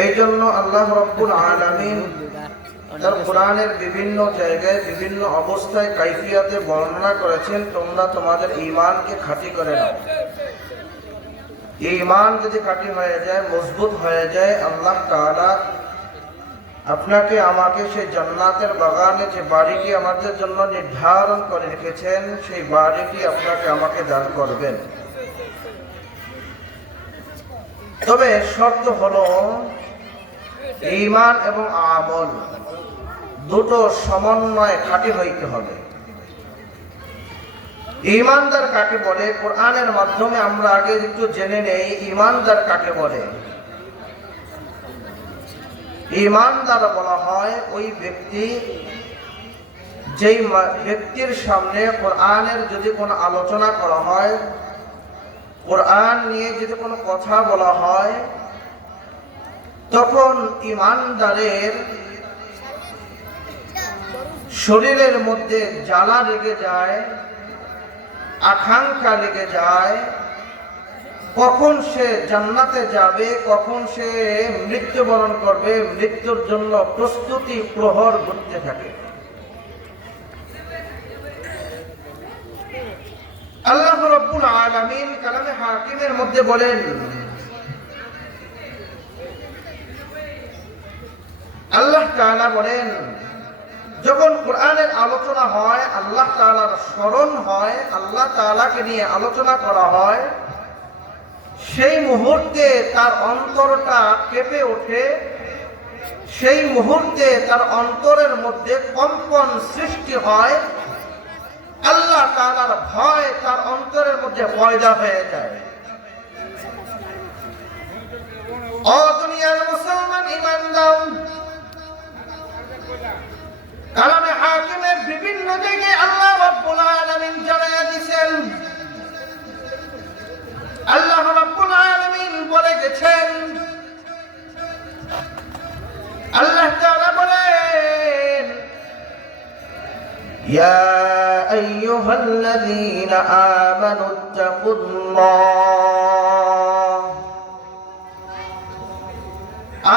এই জন্য আল্লাহ রাব্বুল আলামিন তার কোরআনের বিভিন্ন জায়গায় বিভিন্ন অবস্থায় কাইফিয়াতে বর্ণনা করেছেন, তোমরা তোমাদের ঈমানকে খাঁটি করে নাও। ঈমান যদি খাঁটি হয়ে যায়, মজবুত হয়ে যায়, আল্লাহ তাআলা আপনাকে আমাকে সেই জান্নাতের বাগানে যে বাড়িটি আমাদের জন্য নির্ধারণ করে রেখেছেন, সেই বাড়িটি আপনাকে আমাকে দান করবেন। তবে শর্ত হলো ঈমান এবং আমল দুটো সমন্বয় খাঁটি হইতে হবে। ঈমানদার কাকে বলে, কোরআনের মাধ্যমে আমরা আগে একটু জেনে নেই ঈমানদার কাকে বলে। ঈমানদার বলা হয় ওই ব্যক্তি যেই ব্যক্তির সামনে কোরআনের যদি কোনো আলোচনা করা হয়, কোরআন নিয়ে যদি কোনো কথা বলা হয়, তখন ঈমানদারের শরীরের মধ্যে জ্বালা লেগে যায়, আকাঙ্ক্ষা লেগে যায়, কখন সে জান্নাতে যাবে, কখন সে মৃত্যুবরণ করবে, মৃত্যুর জন্য প্রস্তুতি প্রহর ঘটতে থাকে। আল্লাহ রাব্বুল আলামিন কালামে হাকিমের মধ্যে বলেন, আল্লাহ তাআলা বলেন, যখন কোরআনের আলোচনা হয়, আল্লাহ তাআলার স্মরণ হয়, আল্লাহ তাআলাকে নিয়ে আলোচনা করা হয়, সেই মুহূর্তে তার অন্তরটা কেঁপে ওঠে, সেই মুহূর্তে তার অন্তরের মধ্যে কম্পন সৃষ্টি হয়, আল্লাহ তাআলার ভয় তার অন্তরের মধ্যে পয়দা হয়ে যায়। ও দুনিয়ার মুসলমান ঈমানদার, কালামে হাকিমের বিভিন্ন জায়গায় আল্লাহ রাব্বুল আলামিন জানায়া দিয়েছেন, আল্লাহ রাব্বুল আলামিন বলে গেছেন, আল্লাহ তাআলা বলেন, ইয়া আইয়ুহাল্লাযীনা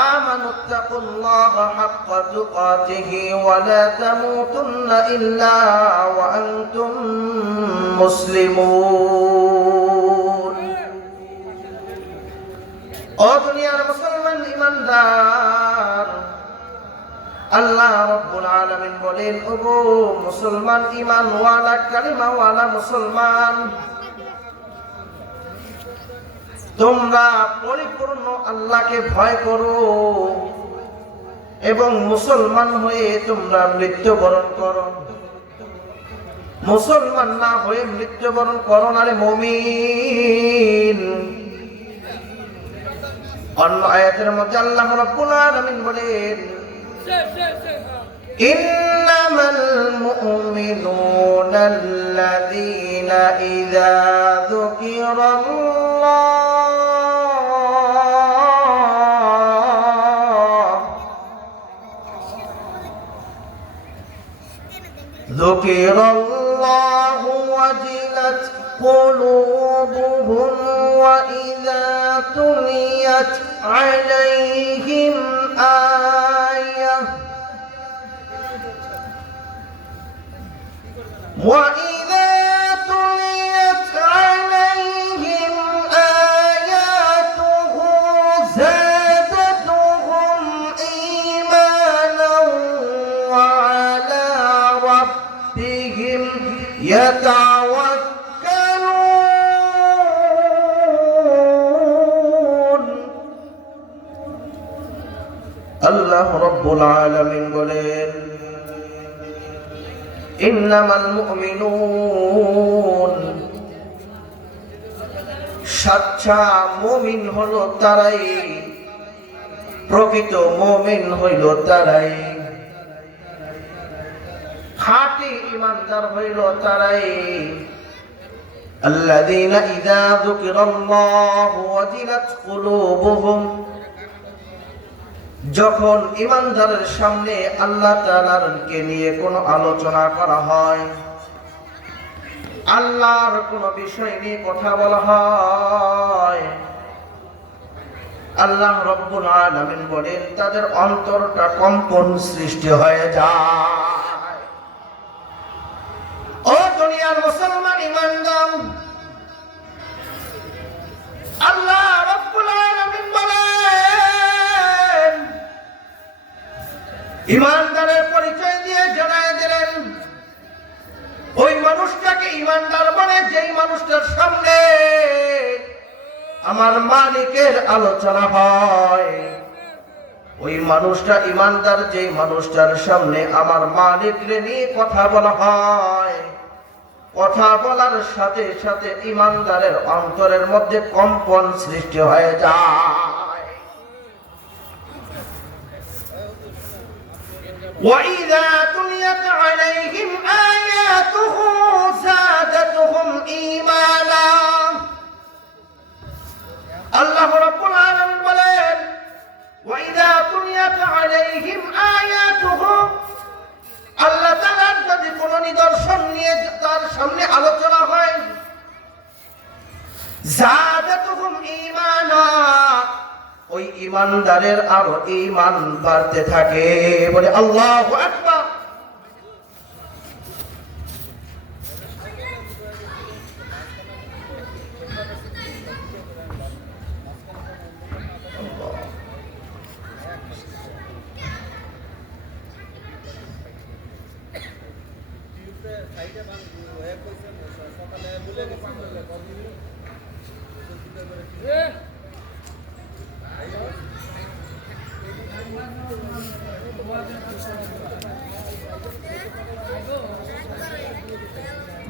আমানুত্তাকুল্লাহা হাক্কা তুকাতিহি ওয়া লা তামুতুন্না ইল্লা ওয়া আনতুম মুসলিমুন। ও দুনিয়ার মুসলমান ঈমানদার, আল্লাহ রাব্বুল আলামিন বলেন, ওগো মুসলমান ঈমানওয়ালা কালিমাওয়ালা মুসলমান, তোমরা পরিপূর্ণ আল্লাহকে ভয় করো এবং মুসলমান হয়ে তোমরা মৃত্যুবরণ করো। মুসলমান না হয়ে মৃত্যুবরণ করো না রে মুমিন। অন্য আয়াতের মধ্যে আল্লাহ রাব্বুল আলামিন বলেন, ইন্নামাল মুমিনুনা আল্লাযীনা ইযা যুকিরাল্লাহ যুকিরাল্লাহু ওয়াজিলাত কুলুবুহুম ওয়া ইযা তুলিয়াত আলাইহিম وَإِذَا تُلِيَتْ عَلَيْهِمْ آيَاتُهُ زَادَتْهُمْ إِيمَانًا وَعَلَى رَبِّهِمْ يَتَوَكَّلُونَ। আল্লাহ রাব্বুল আলামিন বলেন, ইন্নামাল মুমিনুন, সাচ্চা মুমিন হলো তারাই, প্রকৃত মুমিন হইল তারাই, খাঁটি ঈমানদার হইল তারাই, আল্লাযীনা ইযা যুকিরাল্লাহু ওয়াজিলাত কুলুবুহুম, যখন ঈমানদারের সামনে আল্লাহ তাআলাকে নিয়ে কোনো আলোচনা করা হয়, আল্লাহর কোনো বিষয় নিয়ে কথা বলা হয়, আল্লাহ রব্বুল আলামিন বলেন তাদের অন্তরটা কম্পন সৃষ্টি হয়ে যায়। ও দুনিয়ার মুসলমান ঈমানদার, আল্লাহ রব্বুল আলামিন বলেন ঈমানদারের পরিচয় দিয়ে জানায় দিলেন ওই মানুষটাকে ঈমানদার বলে যেই মানুষটার সামনে আমার মালিকের আলোচনা হয়। ওই মানুষটা ঈমানদার যেই মানুষটার সামনে আমার মালিককে নিয়ে কথা বলা হয়। কথা বলার সাথে সাথে ঈমানদারের অন্তরের মধ্যে কম্পন সৃষ্টি হয়ে যায়। وَإِذَا تُلِيَتْ عَلَيْهِمْ آيَاتُهُ زَادَتْهُمْ إِيمَانًا। আল্লাহ রাব্বুল আলামিন বলেন وَإِذَا تُلِيَتْ عَلَيْهِمْ آيَاتُهُ, আল্লাহ তাআলার যদি কোন নিদর্শন নিয়ে তার সামনে আলোচনা হয়, জাদাতুহুম ঈমানা, ওই ঈমানদারের আরো ঈমান বাড়তে থাকে। বলে আল্লাহু আকবার।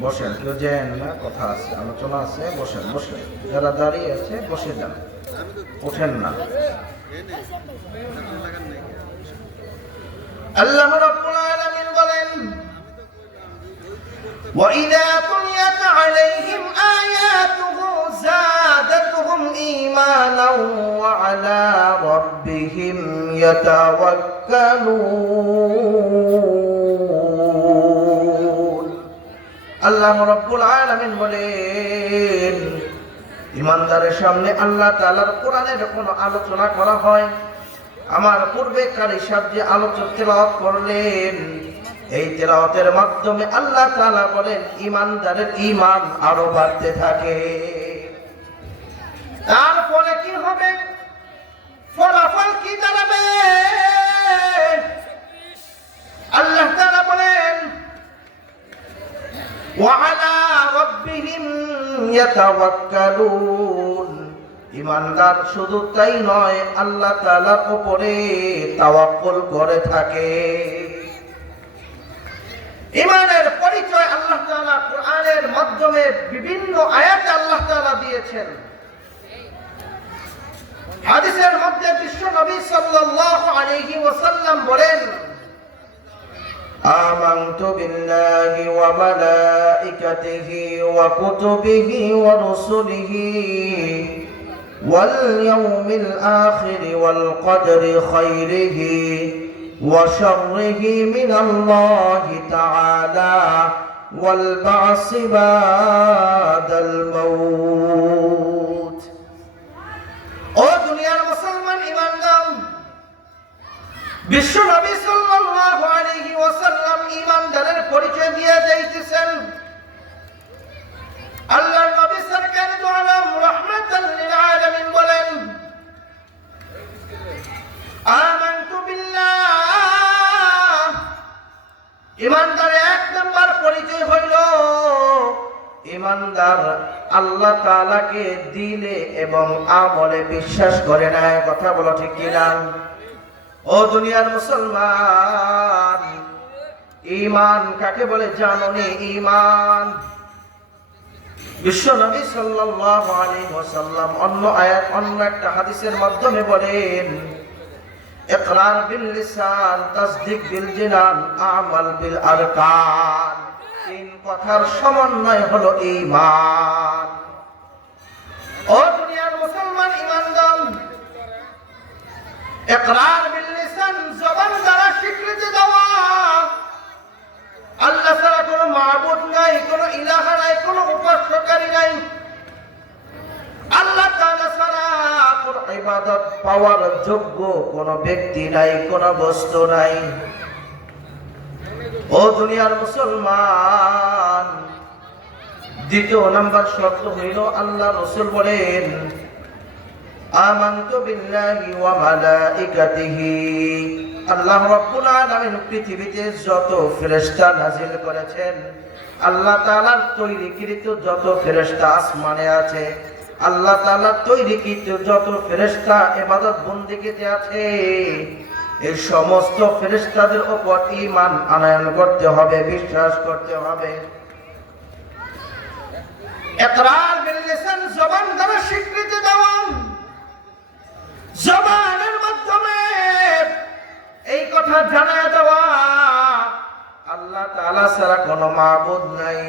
বসেন, কেউ যেন না, কথা আছে, আলোচনা আছে, বসেন বসেন। যারা দাঁড়িয়ে আছে বসে যান, ওঠেন না। আল্লাহ রাব্বুল আলামিন বলেন وَإِذَا تُلِيَتْ عَلَيْهِمْ آيَاتُهُ زَادَتْهُمْ إِيمَانًا وَعَلَى رَبِّهِمْ يَتَوَكَّلُونَ। আল্লাহ রাব্বুল আলামিন বলেন ঈমানদারের সামনে আল্লাহ তাআলার কোরআনের কোনো আলোচনা করা হয়, আমার পূর্বে কারি সাহেব যে আলোচনা তেলাওয়াত করলেন, এই তেলাওয়াতের মাধ্যমে আল্লাহ তাআলা বলেন ঈমানদারের ঈমান আরো বাড়তে থাকে। তারপরে কি হবে? ফলাফল কি দাঁড়াবে? আল্লাহ তাআলা বলেন وَعَلَى رَبِّهِمْ يَتَوَكَّلُونَ। ঈমানদার শুধু তাই নয়, আল্লাহ তাআলার উপরে তাওয়াক্কুল করে থাকে। ঈমানের পরিচয় আল্লাহ তাআলা কোরআনের মাধ্যমে বিভিন্ন আয়াতে আল্লাহ তাআলা দিয়েছেন। হাদিসের মধ্যে বিশ্ব নবী সাল্লাল্লাহু আলাইহি ওয়াসাল্লাম বলেন আমানতু বিল্লাহি ওয়া মালাইকাতিহি ওয়া কুতুবিহি ওয়া রুসুলিহি ওয়াল ইয়াউমিল আখির ওয়াল কদরি খায়রিহি ওয়া শাররিহি মিনাল্লাহি তাআলা ওয়াল বা'সি বাদাল মাউত। ও দুনিয়ার মুসলমান ঈমানদার, বিশ্ব নবী সাল্লাল্লাহু আলাইহি ওয়াসাল্লাম ঈমানদারের পরিচয় দিয়ে দিয়েছেন। আল্লাহর নবী সরকার দু আলম রাহমাতাল লিল আলামিন বলেন আমানতু বিল্লাহ। ঈমানদারের এক নাম্বার পরিচয় হইল ঈমানদার আল্লাহ তাআলাকে দিলে এবং আমলে বিশ্বাস করে না। কথা বলো ঠিক কিনা? ও দুনিয়ার মুসলমান, ঈমান কাকে বলে জানো নি? ঈমান বিশ্ব নবী সাল্লাল্লাহু আলাইহি ওয়াসাল্লাম অন্য আয়াত অন্য একটা হাদিসের মাধ্যমে বলেন ইকরার বিল লিসান, তাসদীক বিল জিনান, আমাল বিল আরকান। তিন কথার সমন্বয় হলো ঈমান। ও দুনিয়ার মুসলমান ঈমানদার, ইকরার বিল লিসান জবান দ্বারা স্বীকৃতি দেওয়া আল্লাহ ছাড়া কোনো মাবুদ নাই, কোনো ইলাহা নাই, কোনো উপাস্যকারী নাই। আল্লাহ তাআলা ছাড়া আল্লাহর ইবাদত পাওয়ার যোগ্য কোন ব্যক্তি নাই, কোন বস্তু নাই। ও দুনিয়ার মুসলমান, দ্বিতীয় নাম্বার শর্ত হইল আল্লাহ রাসূল বলেন আমানতু বিল্লাহি ওয়া মালাইকাতিহি। আল্লাহ রাব্বুল আলামিন পৃথিবীতে যত ফেরেশতা নাজিল করেছেন, আল্লাহ তাআলার তৈরিকৃত যত ফেরেশতা আসমানে আছে, আল্লাহ তাআলার তৈরিকৃত যত ফেরেশতা ইবাদত বন্দেগীতে আছে, এই সমস্ত ফেরেশতাদের উপর ঈমান আনয়ন করতে হবে, বিশ্বাস করতে হবে। ইকরার বিল লিসান, জবান দ্বারা স্বীকৃতি দেওয়া, জবানের মাধ্যমে এই কথা জানায় দেওয়া আল্লাহ তাআলা ছাড়া কোনো মাবুদ নাই,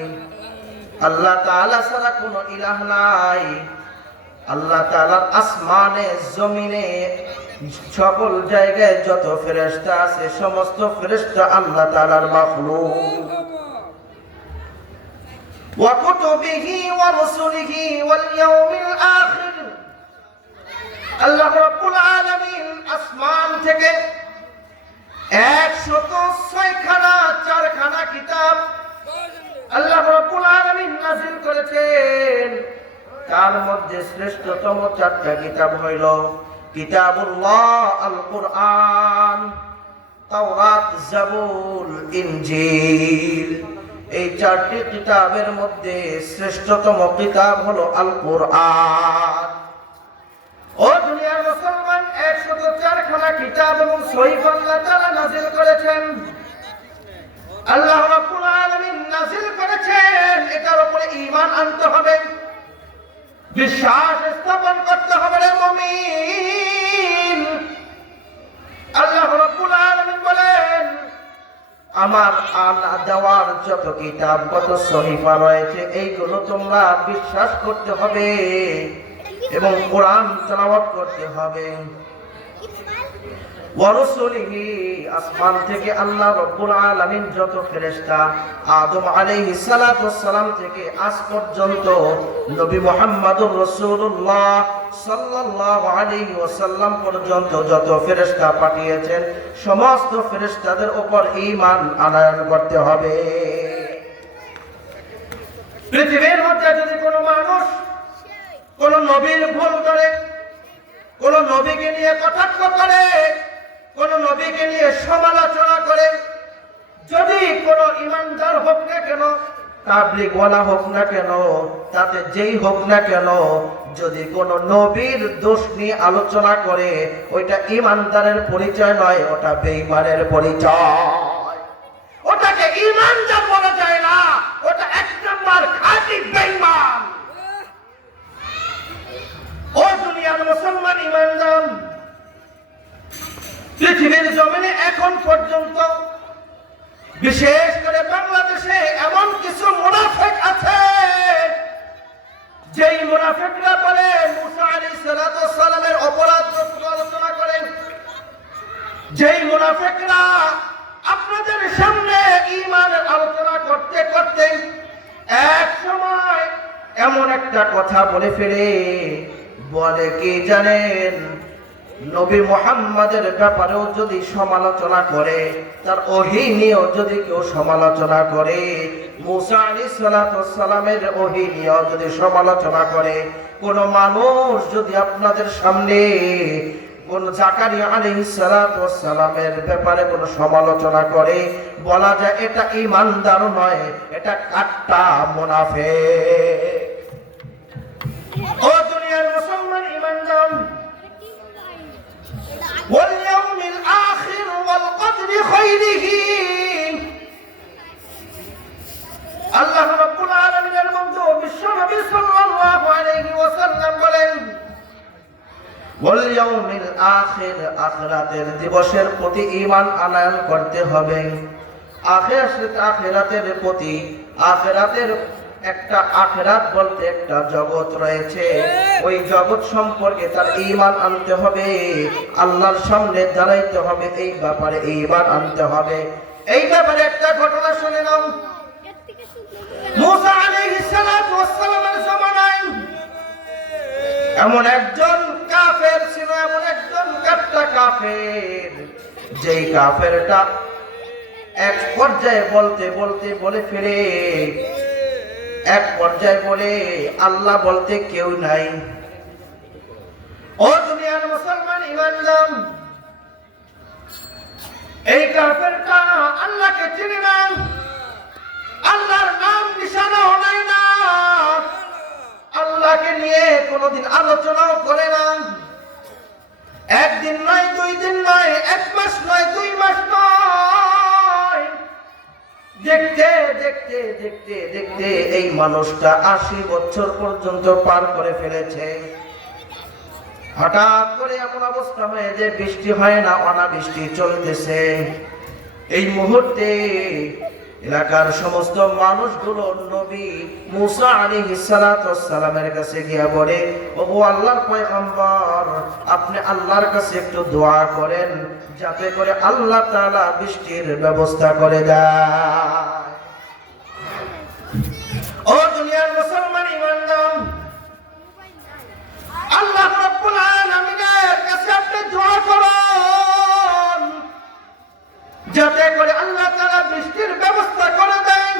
আল্লাহ তাআলা ছাড়া কোনো ইলাহ নাই। আল্লাহ তাআলার আসমানে জমিনে সকল জায়গায় যত ফেরেশতা আছে, সমস্ত ফেরেশতা আল্লাহ তাআলার মাখলুক। ওয়া কুতুবিহি ওয়া রুসুলিহি ওয়াল ইয়াউমিল আখির, আল্লাহ রাব্বুল আলামিন আসমান থেকে 106 খানা 4 খানা কিতাব আল্লাহ রাব্বুল আলামিন নাযিল করেছেন। তার মধ্যে শ্রেষ্ঠতম 4টা কিতাব হইল কিতাবুল্লাহ আল কুরআন, তাওরাত, জাবুর, ইনজিল। এই 4টি কিতাবের মধ্যে শ্রেষ্ঠতম কিতাব হলো আল কুরআন। ও দুনিয়ার মুসলমান, 104 খানা কিতাব এবং সহিহ আল্লাহ তাআলা নাযিল করেছেন। আল্লাহ রাব্বুল আলামিন নাযিল করেছেন, এটার উপরে ঈমান আনতে হবে, বিশ্বাস স্থাপন করতে হবে রে মুমিন। আল্লাহ রাব্বুল আলামিন বলেন আমার আল্লাহ দেওয়ার যত কিতাব, কত সহিফা রয়েছে, এইগুলো তোমরা বিশ্বাস করতে হবে এবং কোরআন তেলাওয়াত করতে হবে। ওয়া রাসূলিহি, আসমান থেকে আল্লাহ রাব্বুল আলামিন যত ফেরেশতা আদম আলাইহিস সালাতু ওয়াস সালাম থেকে আজ পর্যন্ত নবী মুহাম্মদুর রাসূলুল্লাহ সাল্লাল্লাহু আলাইহি ওয়াসাল্লাম পর্যন্ত যত ফেরেশতা পাঠিয়েছেন, সমস্ত ফেরেশতাদের উপর ঈমান আনয়ন করতে হবে। পৃথিবীর মধ্যে যদি কোনো মানুষ কোন নবীর ভুল করে, কোন নবীকে নিয়ে কটাক্ষ করে, কোন নবীকে নিয়ে সমালোচনা করে, যদি কোন ইমানদার হোক না কেন, তাবলীগওয়ালা হোক না কেন, তাতে যেই হোক না কেন, যদি কোন নবীর দোষ নিয়ে আলোচনা করে, ওইটা ইমানদারের পরিচয় নয়, ওটা বেঈমানের পরিচয়। ওটাকে ইমানদার বলা যায় না, ওটা 1 নাম্বার খাঁটি বেঈমান। ও দুনিয়ার মুসলমান ইমানদার, পৃথিবীর জমিনে এখন পর্যন্ত বিশেষ করে বাংলাদেশে এমন কিছু মুনাফিক আছে, যেই মুনাফিকরা বলে মুসা আলাইহিস সালাতু ওয়াস সালামের অপরাধ আলোচনা করেন, যেই মুনাফিকরা আপনাদের সামনে ঈমানের আলোচনা করতে করতে এক সময় এমন একটা কথা বলে ফেলে, বলে কি জানেন, নবী মুহাম্মাদের ব্যাপারেও যদি সমালোচনা করে, তার ওহী নিয়েও যদি কেউ সমালোচনা করে, মুসা আলাইহিস সালাতু ওয়াস সালামের ওহী নিয়েও যদি সমালোচনা করে, কোন মানুষ যদি আপনাদের সামনে কোন জাকারিয়া আলাইহিস সালাতু ওয়াস সালামের ব্যাপারে কোন সমালোচনা করে, বলা যায় এটা ঈমানদার নয়, এটা কাট্টা মুনাফিক। ও দুনিয়ার মুসলমান ইমানদার, ওয়াল ইয়াউমিল আখির ওয়াল কদরি খাইরিহি, আল্লাহ রাব্বুল আলামিনের বন্ধু বিশ্বনবী সাল্লাল্লাহু আলাইহি ওয়াসাল্লাম বলেন, ওয়াল ইয়াউমিল আখির, আখিরাতের দিবসের প্রতি ঈমান আনয়ন করতে হবে। আখিরাতের প্রতি, আখিরাতের একটা আখিরাত বলতে একটা জগৎ রয়েছে, ওই জগৎ সম্পর্কে তার ঈমান আনতে হবে, আল্লাহর সামনে দাঁড়াইতে হবে, এই ব্যাপারে ঈমান আনতে হবে। এই ব্যাপারে একটা ঘটনা শুনে নাও। মুসা আলাইহিস সালাতু ওয়াস সালামের জামানায় এমন একজন কাফের ছিল, এমন একজন কাট্টা কাফের, যেই কাফেরটা এক পর্যায়ে বলতে বলতে বলে ফিরে, এক পর্যায়ে বলে আল্লাহ বলতে কেউ নাই। ও দুনিয়ার মুসলমান ইমানদার, এই কাফেরটা আল্লাহকে চিনে না, আল্লাহর নাম নিশানাও নাই না, আল্লাহকে নিয়ে কোনোদিন আলোচনাও করে না। একদিন নয়, 2 দিন নয়, 1 মাস নয়, 2 মাস নয়, দেখতে দেখতে দেখতে দেখতে এই মানুষটা 80 বছর পর্যন্ত পার করে ফেলেছে। হঠাৎ করে এমন অবস্থা হয় যে বৃষ্টি হয় না, অনাবৃষ্টি চলতেছে। এই মুহূর্তে এলাকার সমস্ত মানুষগুলো নবী মুসা আলাইহিস সালাতু ওয়াস সালামের কাছে গিয়ে বলে, ওগো আল্লাহর পয়গম্বর, আপনি আল্লাহর কাছে একটু দোয়া করেন যাতে করে আল্লাহ তাআলা বৃষ্টির ব্যবস্থা করে দেয়। ও দুনিয়ার মুসলমান ইমানদার, আল্লাহ রাব্বুল আলামিনের কাছে আপনি দোয়া করুন যাতে করে আল্লাহ তাআলা বৃষ্টির ব্যবস্থা করে দেন।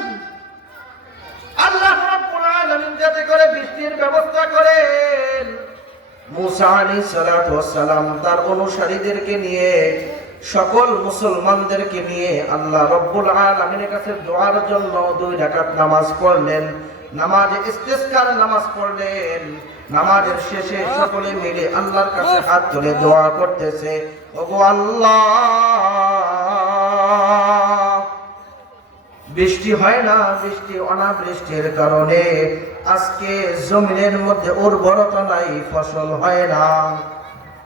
আল্লাহ রাব্বুল আলামিন যাতে করে বৃষ্টির ব্যবস্থা করেন। মুসা আলাইহিস সালাতু ওয়াস সালাম তার অনুসারীদেরকে নিয়ে, সকল মুসলমানদেরকে নিয়ে আল্লাহ রাব্বুল আলামিনের কাছে দোয়ার জন্য 2 রাকাত নামাজ পড়লেন। নামাজে ইস্তিসকার নামাজ পড়লেন। নামাজের শেষে সকলে মিলে আল্লাহর কাছে হাত তুলে দোয়া করতেছে, ওগো আল্লাহ, বৃষ্টি হয় না, বৃষ্টি অনাবৃষ্টির কারণে আজকে জমিনের মধ্যে উর্বরতা নাই, ফসল হয় না।